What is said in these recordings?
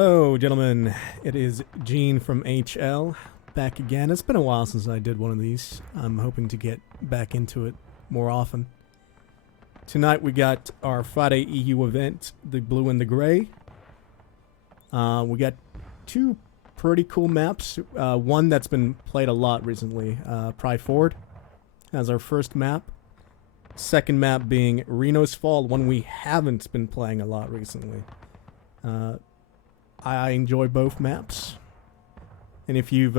Hello, gentlemen. It is Gene from HL back again. It's been a while since I did one of these. I'm hoping to get back into it more often. Tonight we got our Friday EU event, the blue and the gray. We got two pretty cool maps. One that's been played a lot recently, Pride Forward, as our first map. Second map being Reno's Fall, one we haven't been playing a lot recently. I enjoy both maps. And if you've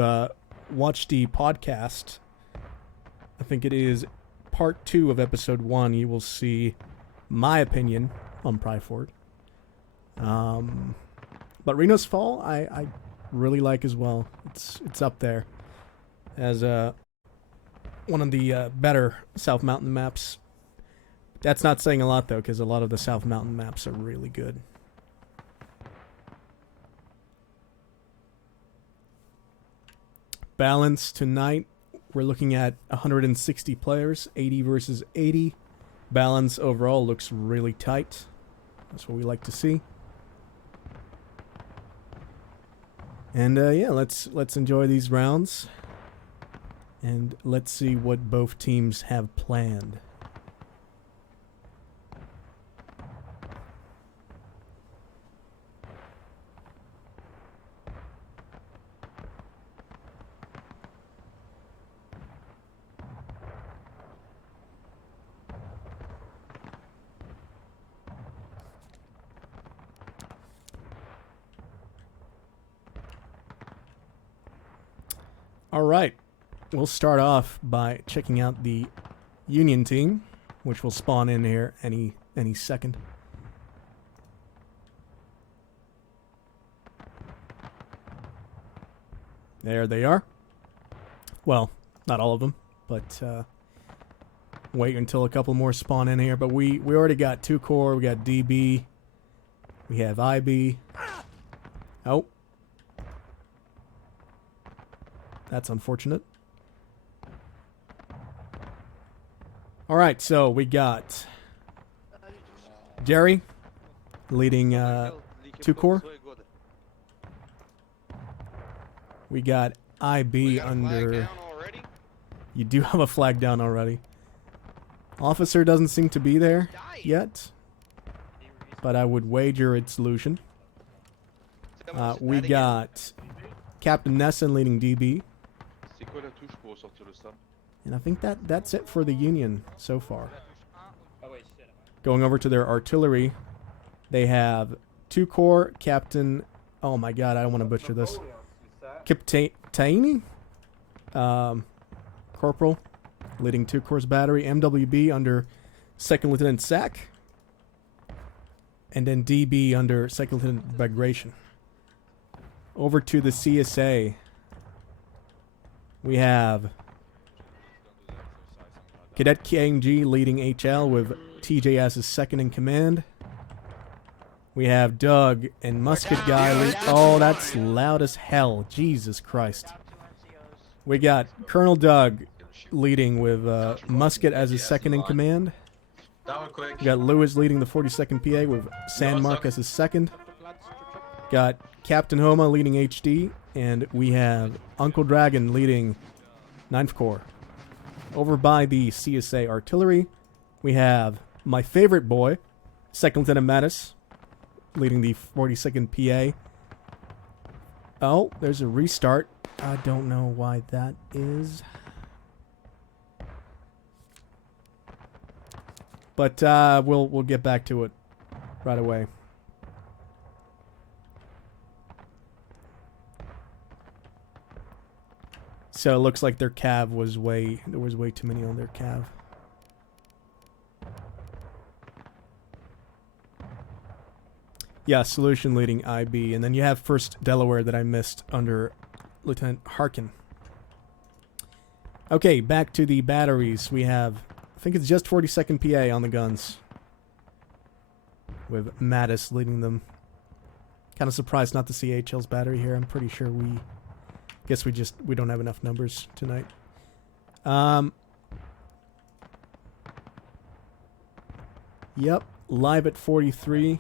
watched the podcast, I think it is part 2 of episode 1, you will see my opinion on Pride Forward. But Reno's Fall, I really like as well. It's up there as one of the better South Mountain maps. That's not saying a lot, though, because a lot of the South Mountain maps are really good. Balance tonight, we're looking at 160 players, 80 versus 80. Balance overall looks really tight. That's what we like to see. And yeah, let's enjoy these rounds. And let's see what both teams have planned. All right, we'll start off by checking out the Union team, which will spawn in here any second. There they are. Well, not all of them, but wait until a couple more spawn in here. But we already got 2 core, we got DB, we have IB. Oh. That's unfortunate. Alright, so we got Jerry leading 2 core. We got IB under... You do have a flag down already. Officer doesn't seem to be there yet, but I would wager it's Lucian. We got Captain Nesson leading DB. And I think that's it for the Union so far. Going over to their artillery, they have 2 core, Captain... Oh my god, I don't want to butcher this. Kiptaini? Corporal, leading 2 cores battery. MWB under 2nd Lieutenant Sack. And then DB under 2nd Lieutenant Bagration. Over to the CSA. We have Cadet KMG leading HL with TJ as his 2nd in command. We have Doug and Musket Guy. Oh, that's loud as hell. Jesus Christ. We got Colonel Doug leading with Musket as his 2nd in command. We got Lewis leading the 42nd PA with Sandmark as his 2nd. Got Captain Homa leading HD. And we have Uncle Dragon leading 9th Corps. Over by the CSA artillery, we have my favorite boy, 2nd Lieutenant Mattis, leading the 42nd PA. Oh, there's a restart. I don't know why that is. But we'll get back to it right away. So it looks like their cav was there was way too many on their cav. Yeah, Solution leading IB. And then you have 1st Delaware that I missed under Lieutenant Harkin. Okay, back to the batteries. We have, I think it's just 42nd PA on the guns. With Mattis leading them. Kind of surprised not to see HL's battery here. I'm pretty sure guess we don't have enough numbers tonight. Yep, live at 43.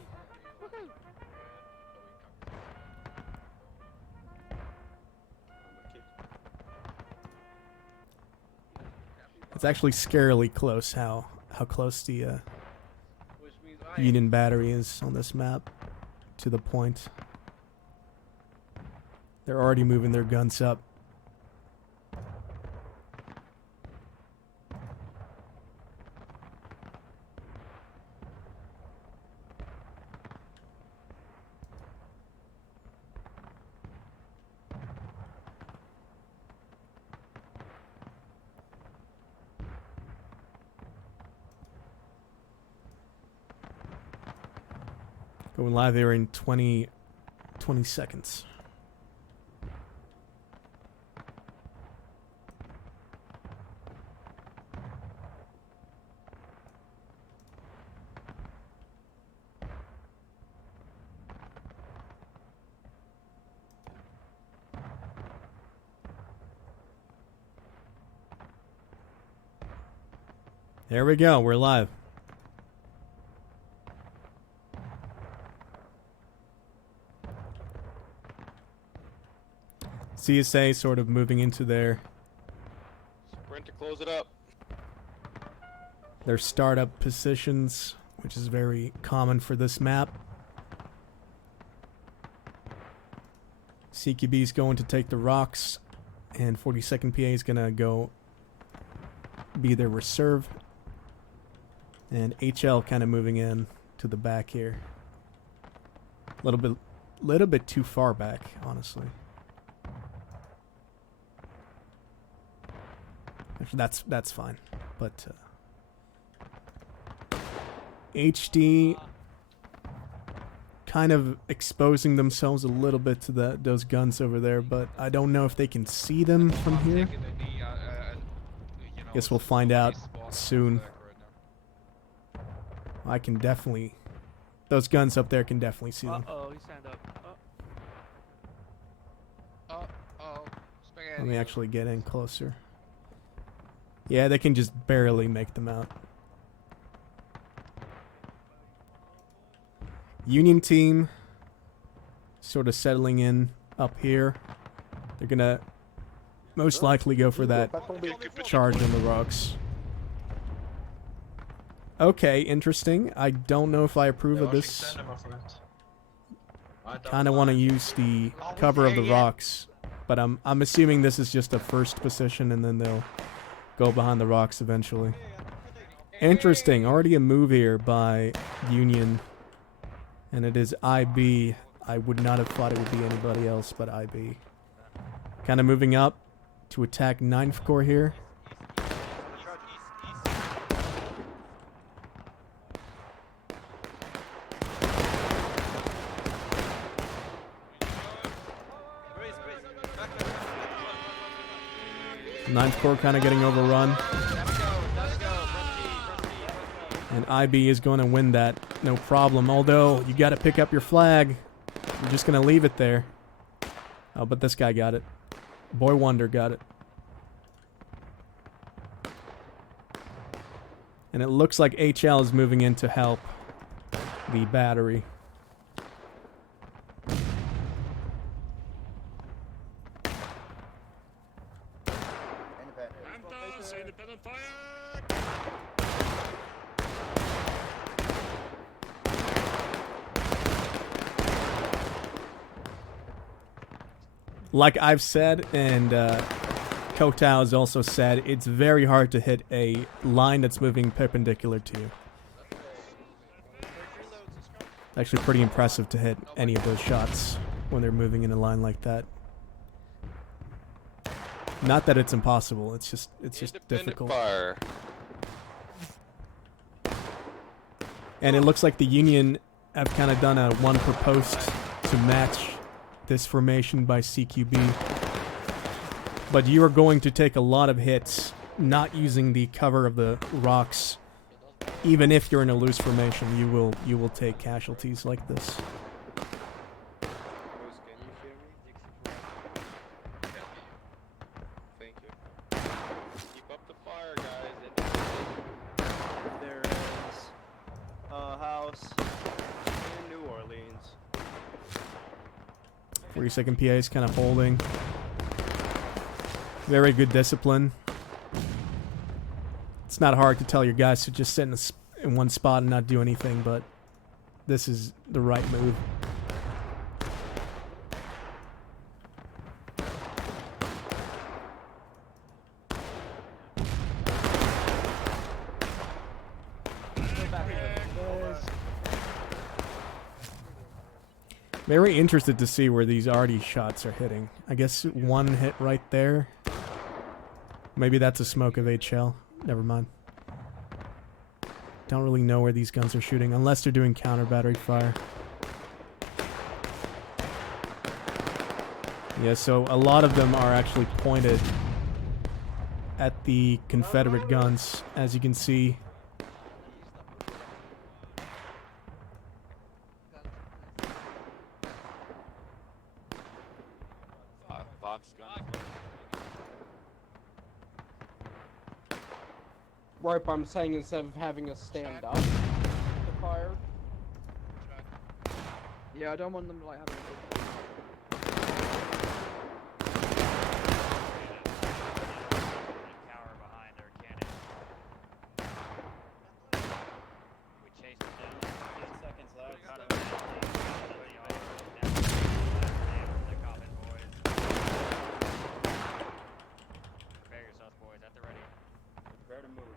It's actually scarily close how close the Union battery is on this map to the point. They're already moving their guns up. Going live there in 20 seconds. There we go, we're live. CSA sort of moving into their sprint to close it up. Their startup positions, which is very common for this map. CQB is going to take the rocks, and 42nd PA is gonna go be their reserve, and HL kind of moving in to the back here. Little bit too far back, honestly. Actually, that's fine, but HD kind of exposing themselves a little bit to those guns over there, but I don't know if they can see them from here. Guess we'll find out soon. I can definitely, those guns up there can definitely see them. Uh-oh, he stand up. Uh-oh. Let me actually get in closer. Yeah, they can just barely make them out. Union team sort of settling in up here. They're gonna most likely go for that charge on the rocks. Okay, interesting. I don't know if I approve of this. Kind of want to use the cover of the rocks, but I'm assuming this is just a first position, and then they'll go behind the rocks eventually. Interesting. Already a move here by Union. And it is IB. I would not have thought it would be anybody else but IB. Kind of moving up to attack 9th Corps here. Ninth Corps kind of getting overrun. And IB is going to win that, no problem. Although, you got to pick up your flag. You're just going to leave it there. Oh, but this guy got it. Boy Wonder got it. And it looks like HL is moving in to help the battery. Independent fire! Like I've said, and Kotao has also said, it's very hard to hit a line that's moving perpendicular to you. Actually pretty impressive to hit any of those shots when they're moving in a line like that. Not that it's impossible, it's just difficult. Fire. And it looks like the Union have kind of done a one per post to match this formation by CQB. But you are going to take a lot of hits not using the cover of the rocks. Even if you're in a loose formation, you will take casualties like this. There is a house in New Orleans. 42nd PA is kind of holding. Very good discipline. It's not hard to tell your guys to just sit in one spot and not do anything, but this is the right move. Very interested to see where these arty shots are hitting. I guess one hit right there. Maybe that's a smoke of HL. Never mind. Don't really know where these guns are shooting unless they're doing counter battery fire. Yeah, so a lot of them are actually pointed at the Confederate guns, as you can see. Bob's gun. Right, but I'm saying instead of having us stand up to fire. Yeah, I don't want them like having a Cower behind our cannon. We chased it down. 10 seconds left. We got him. The common boys. Prepare yourselves, boys. At the ready. Prepare to move.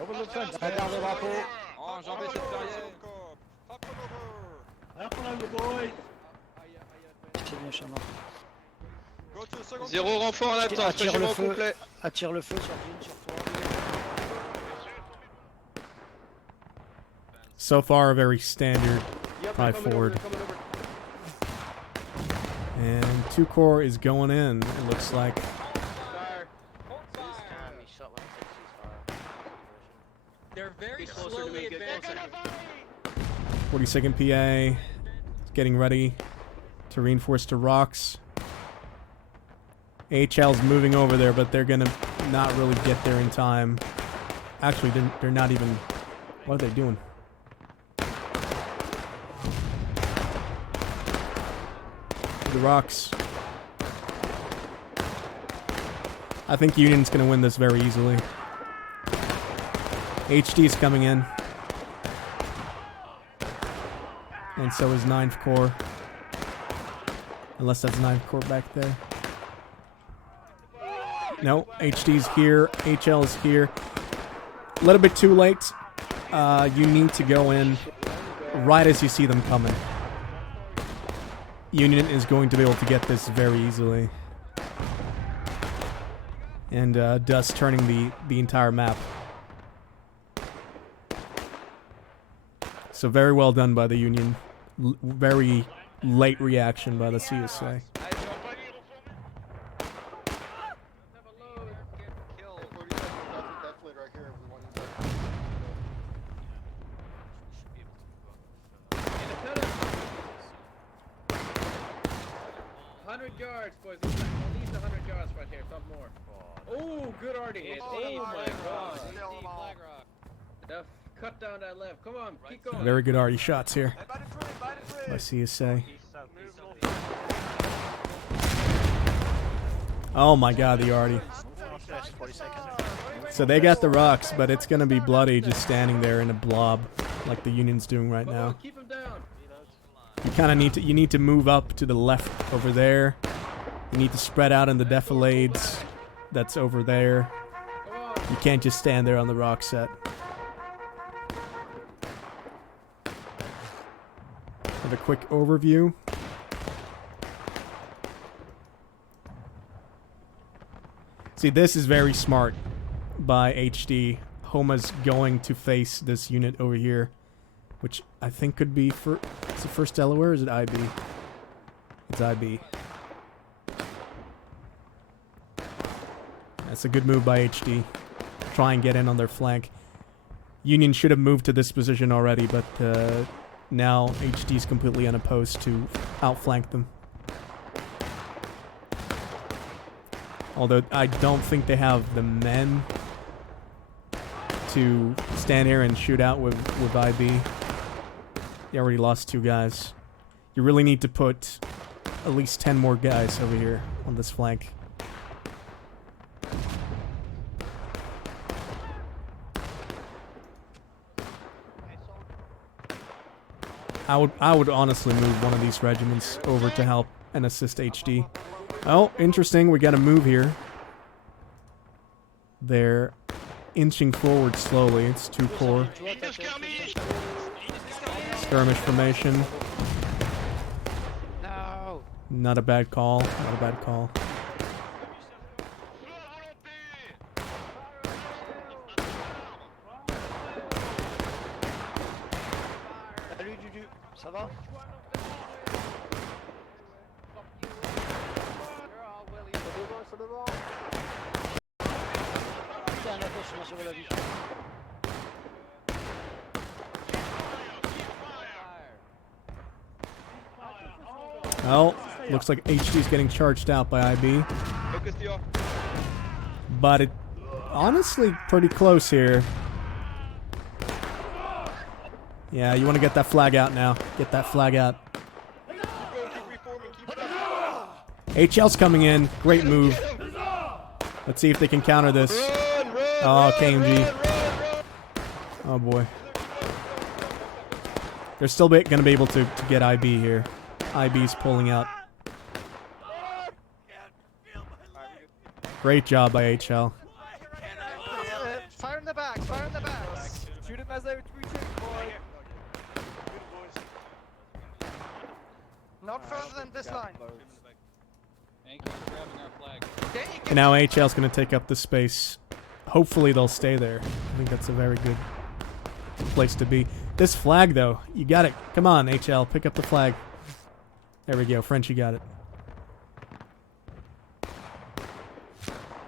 Open the fence. Head down the Liverpool. Enjambez cette carrière. Hop over. C'est bien, charmant. Go to the second. Zéro renfort en attente. Attire le Régiment feu. complet. Attire le feu sur Jean, sur toi. So far, a very standard Yep, high they're coming forward. over, they're coming over. And 2 core is going in, it looks like. Fire. They're very Get closer to me, slowly get advancing. closer. 42nd PA is getting ready to reinforce the rocks. HL's moving over there, but they're gonna not really get there in time. Actually, they're not even... What are they doing? The rocks. I think Union's gonna win this very easily. HD's coming in. And so is 9th Corps. Unless that's 9th Corps back there. No, HD's here. HL's here. A little bit too late. You need to go in right as you see them coming. Union is going to be able to get this very easily. And thus turning the entire map. So very well done by the Union. Very late reaction by the CSA. Yards, boys. At least 100 yards right here, if not more. Oh, good already hit. Oh my god. Cut down that left. Come on, keep going. Very good arty shots here by CSA. Oh my god, the arty. So they got the rocks, but it's gonna be bloody just standing there in a blob like the Union's doing right now. Keep him down. You kind of need to move up to the left over there. You need to spread out in the defilades that's over there. You can't just stand there on the rock set. Have a quick overview. See, this is very smart by HD. Homa's going to face this unit over here, which I think could be for... Is it First Delaware or is it IB? It's IB. That's a good move by HD. Try and get in on their flank. Union should have moved to this position already, but now HD's completely unopposed to outflank them. Although I don't think they have the men to stand here and shoot out with IB. You already lost 2 guys. You really need to put at least 10 more guys over here on this flank. I would honestly move one of these regiments over to help and assist HD. Oh, interesting. We got a move here. They're inching forward slowly. It's 2 corps. Skirmish formation. No. Not a bad call. Not a bad call. Salut Dudu, ça va? Tiens, Natos, on m'a sauvé la vie. Well, looks like HD's getting charged out by IB. Focus the off. But it honestly pretty close here. Yeah, you want to get that flag out now. Get that flag out. Keep reforming, keep it up. HL's coming in. Great move. Let's see if they can counter this. Oh, KMG. Oh boy. They're still going to be able to get IB here. IB's pulling out. Great job by HL. Fire in the back, fire in the back. Shoot him as they retreat, boy. Not further than this line. Thank you for grabbing our flag. And now HL's going to take up the space. Hopefully they'll stay there. I think that's a very good place to be. This flag, though, you got it. Come on, HL, pick up the flag. There we go. French, you got it.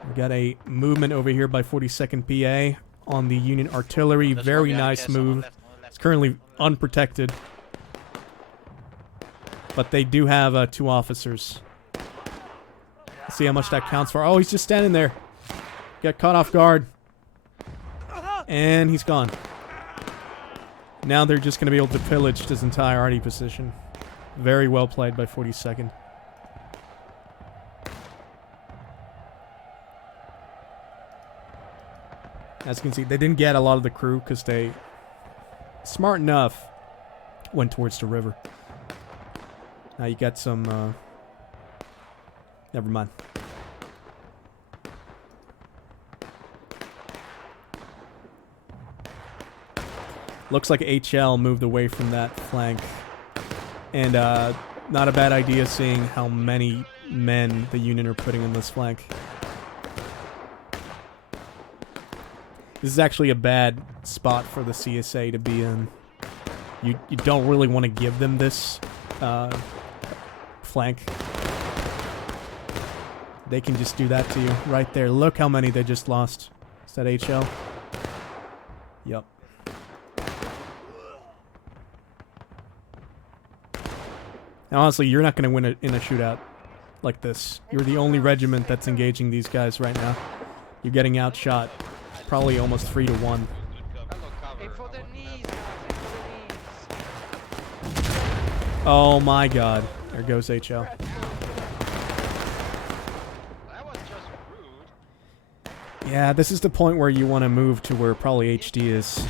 We got a movement over here by 42nd PA on the Union artillery. Very nice move. It's currently unprotected. But they do have 2 officers. Let's see how much that counts for. Oh, he's just standing there. Got caught off guard. And he's gone. Now they're just going to be able to pillage this entire arty position. Very well played by 42nd. As you can see, they didn't get a lot of the crew because they, smart enough, went towards the river. Now you got some, never mind. Looks like HL moved away from that flank. And not a bad idea seeing how many men the Union are putting in this flank. This is actually a bad spot for the CSA to be in. You don't really want to give them this flank. They can just do that to you right there. Look how many they just lost. Is that HL? Yup. Now, honestly, you're not going to win in a shootout like this. You're the only regiment that's engaging these guys right now. You're getting outshot. Probably almost 3-1. Hello, Aim cover. for the knees, guys. Aim for the knees. Oh my god. There goes HL. That was just rude. Yeah, this is the point where you want to move to where probably HD is.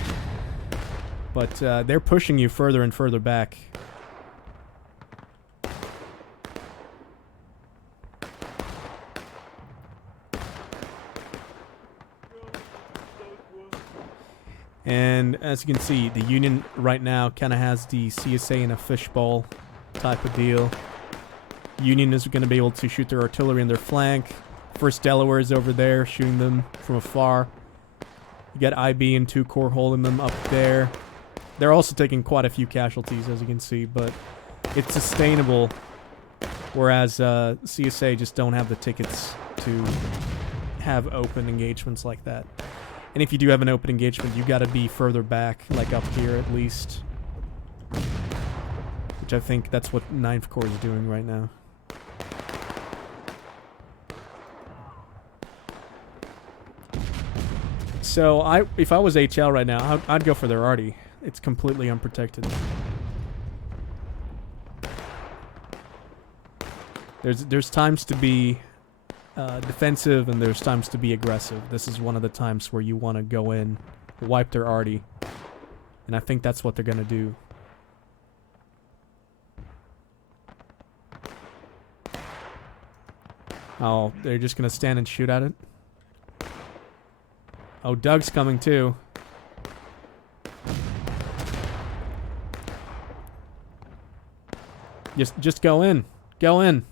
But they're pushing you further and further back. And as you can see, the Union right now kind of has the CSA in a fishbowl type of deal. Union is going to be able to shoot their artillery in their flank. First Delaware is over there, shooting them from afar. You got IB and 2 Corps holding them up there. They're also taking quite a few casualties, as you can see, but it's sustainable. Whereas CSA just don't have the tickets to have open engagements like that. And if you do have an open engagement, you got to be further back, like up here at least. Which I think that's what 9th Corps is doing right now. So if I was HL right now, I'd go for their arty. It's completely unprotected. There's times to be defensive and there's times to be aggressive. This is one of the times where you want to go in, wipe their arty, and I think that's what they're gonna do. Oh, they're just gonna stand and shoot at it. Oh, Doug's coming too. Just go in. Go in.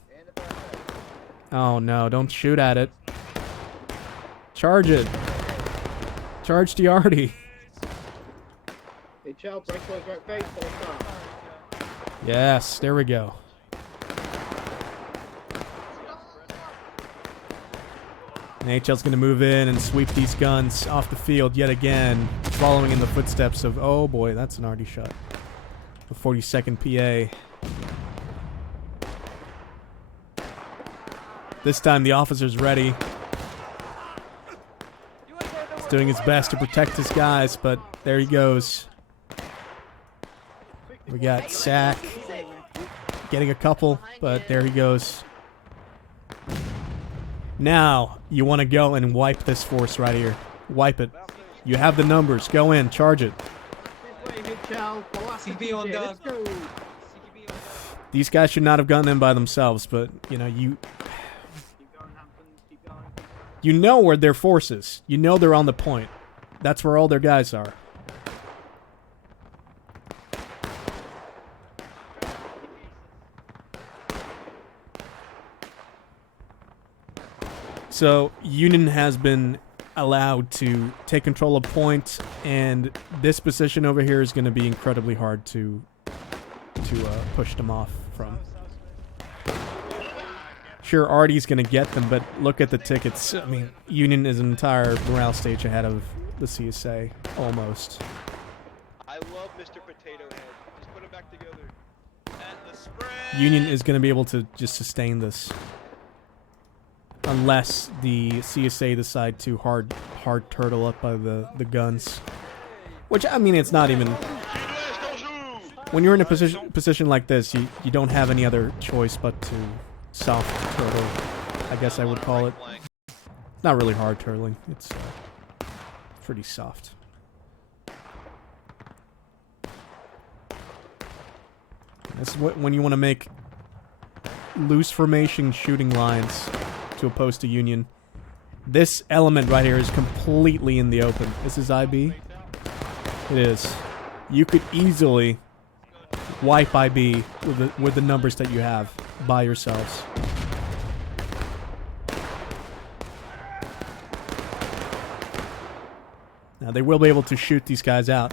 Oh no, don't shoot at it. Charge it. Charge the arty. HL, breakpoint, right face, full stop. Yes, there we go. And HL's going to move in and sweep these guns off the field yet again, following in the footsteps of, oh boy, that's an arty shot. The 42nd PA. This time the officer's ready. He's doing his best to protect his guys, but there he goes. We got Sack getting a couple, but there he goes. Now, you want to go and wipe this force right here. Wipe it. You have the numbers. Go in. Charge it. CB on Doug. These guys should not have gone in by themselves, but, you know, you know where their force is. You know they're on the point. That's where all their guys are. So, Union has been allowed to take control of point, and this position over here is going to be incredibly hard to push them off from. Sure, Arty's going to get them, but look at the tickets. I mean, Union is an entire morale stage ahead of the CSA, almost. I love Mr. Potato Head. Just put them back together. And the spread. Union is going to be able to just sustain this. Unless the CSA decide to hard turtle up by the guns. Which, I mean, it's not even... When you're in a position like this, you don't have any other choice but to soft turtle, I guess I would call it. It's not really hard turtling. It's pretty soft. This is when you want to make loose formation shooting lines to oppose to Union. This element right here is completely in the open. This is IB. It is. You could easily wipe IB with the numbers that you have by yourselves. Now they will be able to shoot these guys out,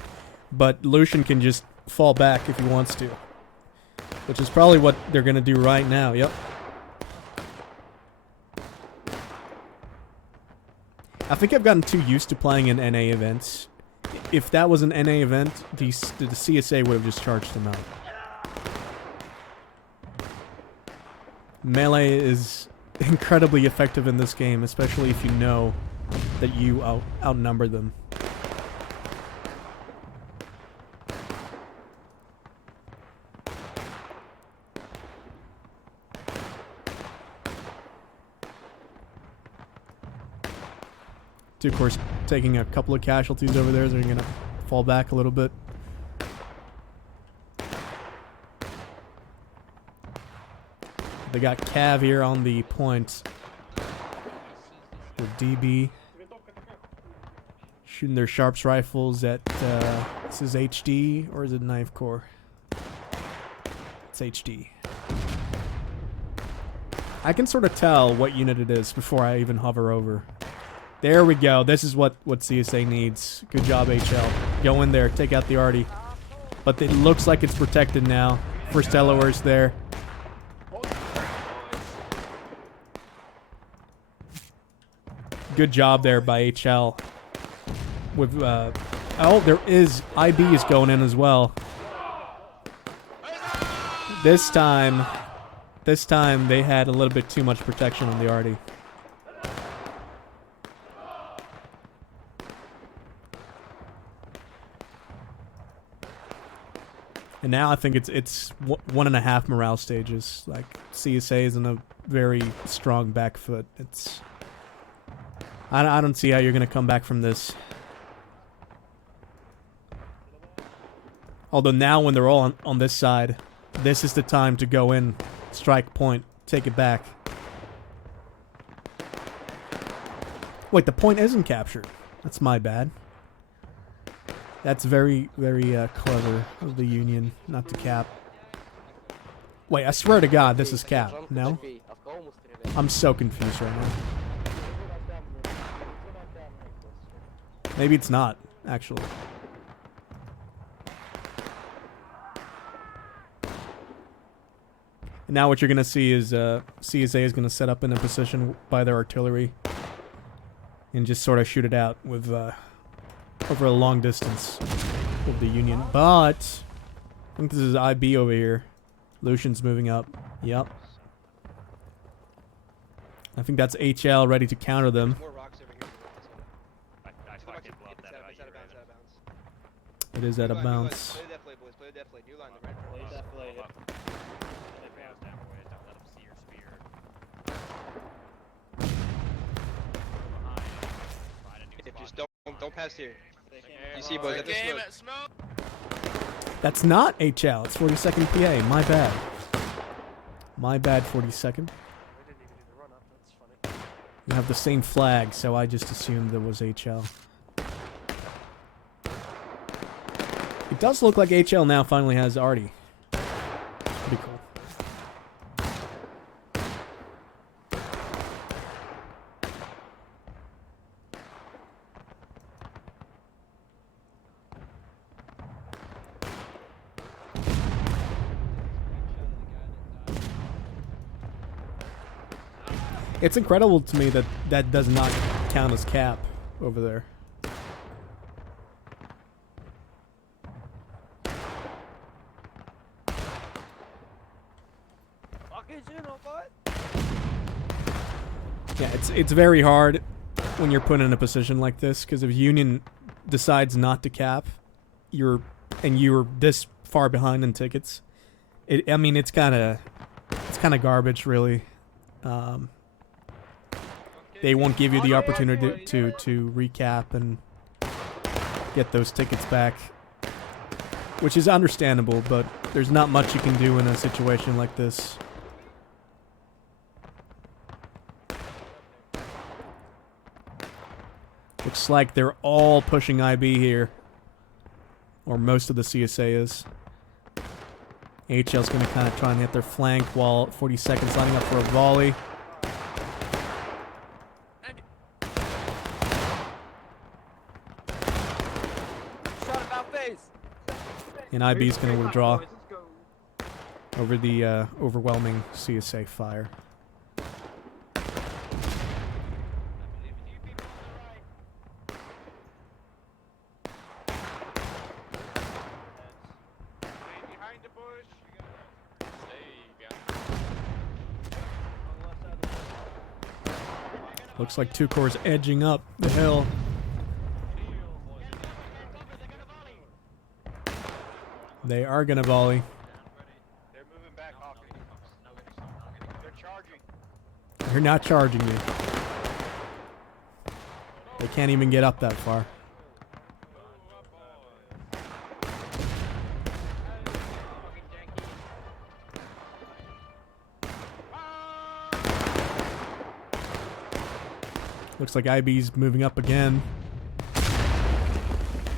but Lucian can just fall back if he wants to, which is probably what they're gonna do right now. Yep. I think I've gotten too used to playing in NA events. If that was an NA event, the CSA would have just charged them out. Melee is incredibly effective in this game, especially if you know that you outnumber them. Of course, taking a couple of casualties over there, they're gonna fall back a little bit. They got Cav here on the point with DB shooting their Sharps rifles at this is HD or is it Knife Core? It's HD. I can sort of tell what unit it is before I even hover over. There we go. This is what CSA needs. Good job, HL. Go in there. Take out the arty. But it looks like it's protected now. First LOR's there. Good job there by HL. With oh, there is IB is going in as well. This time they had a little bit too much protection on the arty. And now I think it's 1.5 morale stages. Like CSA is in a very strong back foot. It's I don't see how you're gonna come back from this. Although now when they're all on this side, this is the time to go in, strike point, take it back. Wait, the point isn't captured. That's my bad. That's very, very clever of the Union not to cap. Wait, I swear to God, this is cap. No? I'm so confused right now. Maybe it's not, actually. And now what you're going to see is CSA is going to set up in a position by their artillery and just sort of shoot it out with over a long distance with the Union. But I think this is IB over here. Lucian's moving up. Yep. I think that's HL ready to counter them. More rocks over here. I fucking love that. It's out of bounds, out of bounds. It is at a New line, bounce. Play the death play, boys. Play the death play. New line, the red. Play that play. They bounce down away. Don't let them see your spear. If just don't pass here. You see, boys, at the smoke. That's not HL. It's 42nd PA. My bad. My bad, 42nd. You have the same flag, so I just assumed it was HL. It does look like HL now finally has Artie. Pretty cool. It's incredible to me that that does not count as cap over there. Yeah, it's very hard when you're put in a position like this, because if Union decides not to cap, you're this far behind in tickets. I mean, it's kind of garbage, really. They won't give you the opportunity to recap and get those tickets back, which is understandable, but there's not much you can do in a situation like this. Looks like they're all pushing IB here, or most of the CSA is. HL's going to kind of try and hit their flank while 42nd's lining up for a volley. And IB's going to withdraw over the overwhelming CSA fire. Looks like 2 Corps edging up the hill. They are gonna volley. They're moving back, Hawkins. They're charging. They're not charging you. They can't even get up that far. Looks like IB's moving up again.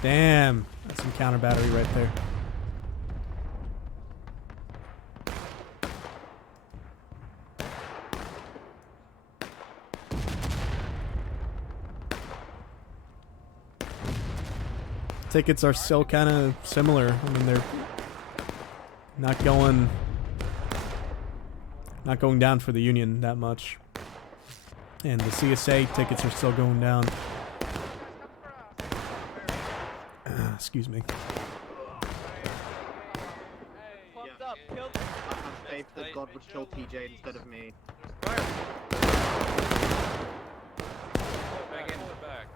Damn, that's some counter battery right there. Tickets are still kind of similar. I mean, they're not going down for the Union that much. And the CSA tickets are still going down. Excuse me. I have faith that God would kill TJ instead of me. Back into the back.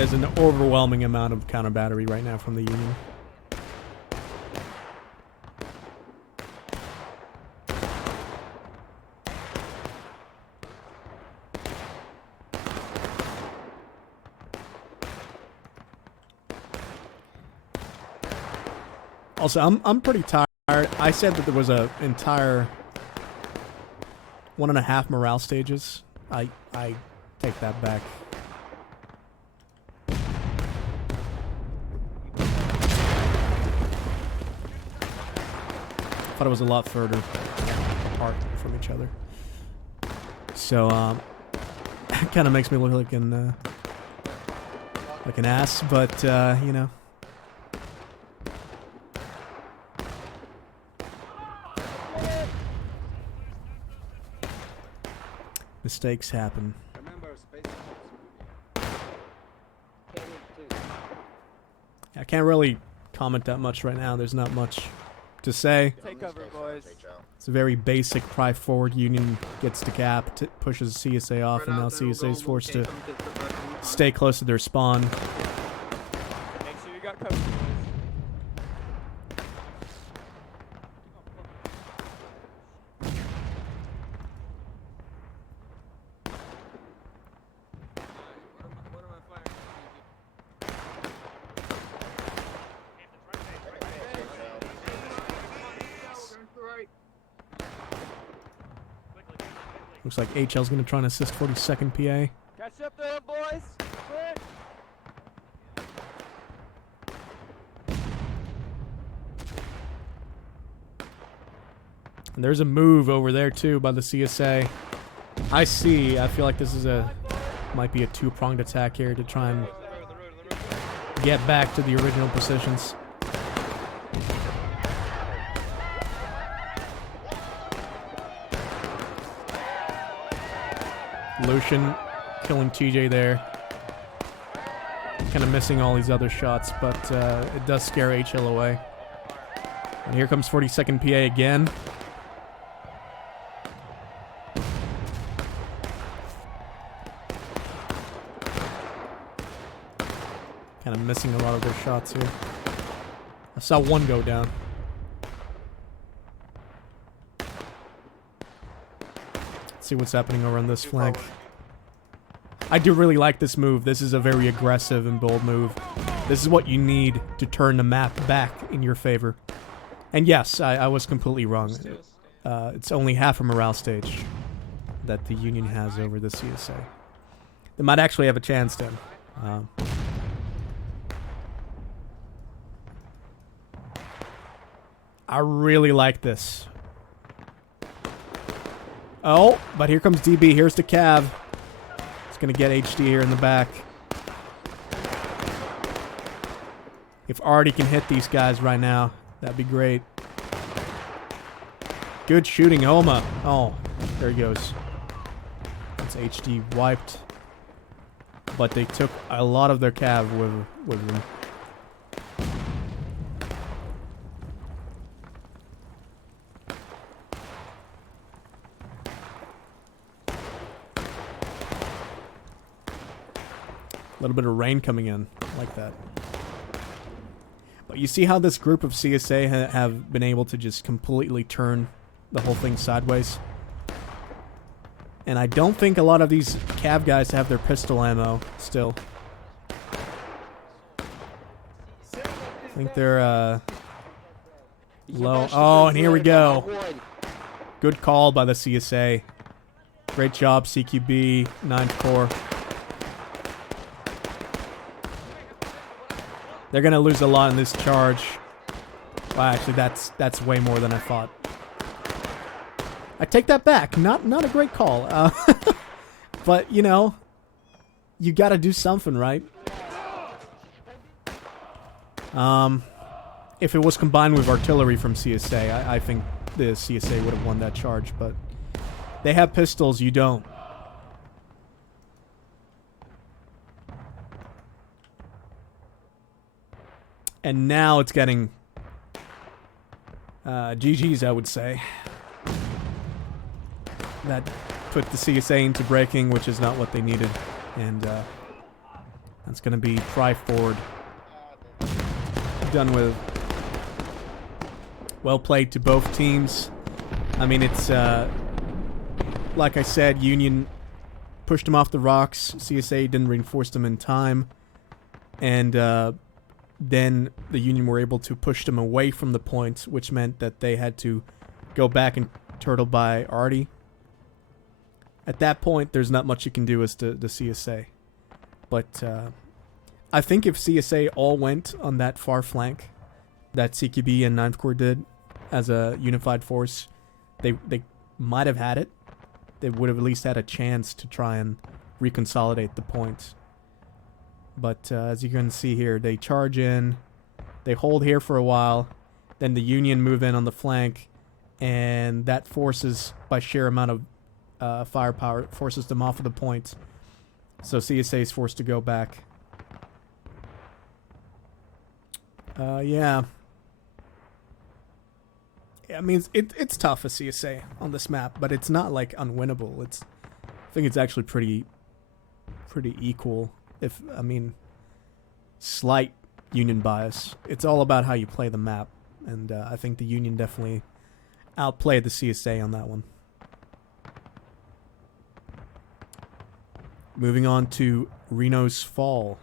there's an overwhelming amount of counter battery right now from the Union. Also, I'm pretty tired. I said that there was a entire 1.5 morale stages. I take that back. Thought it was a lot further apart from each other. So it kind of makes me look like an ass, but you know. Mistakes happen. I can't really comment that much right now. There's not much to say. Take cover, boys. It's a very basic pry forward. Union gets to cap, pushes CSA off, and now CSA is forced to stay close to their spawn. Make sure you got cover, boys. Looks like HL's going to try and assist 42nd PA. Catch up there, boys. Quick. And there's a move over there too by the CSA. I feel like this is might be a two-pronged attack here to try and get back to the original positions. Lucian killing TJ there. Kind of missing all these other shots, but it does scare HL away. And here comes 42nd PA again. Kind of missing a lot of their shots here. I saw one go down. See what's happening over on this flank. I do really like this move. This is a very aggressive and bold move. This is what you need to turn the map back in your favor. And yes, I was completely wrong. It's only half a morale stage that the Union has over the CSA. They might actually have a chance then. I really like this. Oh, but here comes DB. Here's the Cav. It's going to get HD here in the back. If Artie can hit these guys right now, that'd be great. Good shooting, Oma. Oh, there he goes. That's HD wiped. But they took a lot of their Cav with them. A little bit of rain coming in, like that. But you see how this group of CSA have been able to just completely turn the whole thing sideways? And I don't think a lot of these Cav guys have their pistol ammo still. I think they're low. Oh, and here we go. Good call by the CSA. Great job, CQB, 9th Corps. They're gonna lose a lot in this charge. Well, actually, that's way more than I thought. I take that back. Not a great call. But you know, you got to do something, right? If it was combined with artillery from CSA, I think the CSA would have won that charge. But they have pistols. You don't. And now it's getting GG's, I would say. That put the CSA into breaking, which is not what they needed. And That's going to be Tryford. Done with. Well played to both teams. I mean, it's, like I said, Union pushed them off the rocks. CSA didn't reinforce them in time. And then the Union were able to push them away from the point, which meant that they had to go back and turtle by Artie. At that point, there's not much you can do as to the CSA. But I think if CSA all went on that far flank that CQB and 9th Corps did as a unified force, they might have had it. They would have at least had a chance to try and reconsolidate the points. But as you can see here, they charge in, they hold here for a while, then the Union move in on the flank, and that forces, by sheer amount of firepower, forces them off of the point. So CSA is forced to go back. Yeah. I mean, it's tough as CSA on this map, but it's not like unwinnable. I think it's actually pretty equal. I mean, slight Union bias. It's all about how you play the map, and I think the Union definitely outplayed the CSA on that one. Moving on to Reno's Fall.